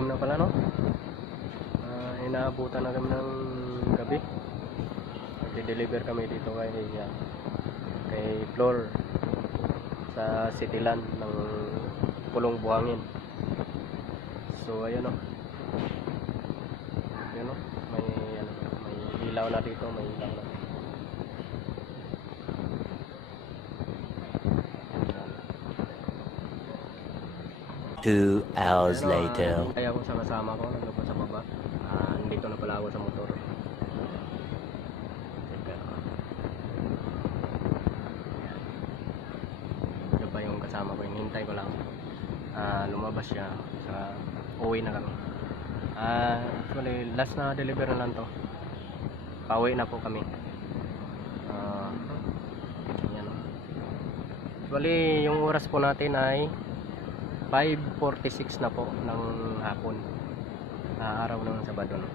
dilim na pala, no? Inaabutan na kami ng gabi. Mag-deliver kami dito kay Flor sa Cityland ng Pulong Buhangin. So ayun, no? Ayun, no? May ilaw na dito, may ilaw na. 2 hours later. Kaya ako sa kasama ko, nandun ko sa baba. Nandito na pala ako sa motor. Ito pa yung kasama ko, hinihintay ko lang. Lumabas siya, saka uwi na kami. Actually, last na deliver na lang to. Pauwi na po kami. Yan. Actually, yung oras po natin ay 5:46 na po ng hapon, araw ng Sabado, no?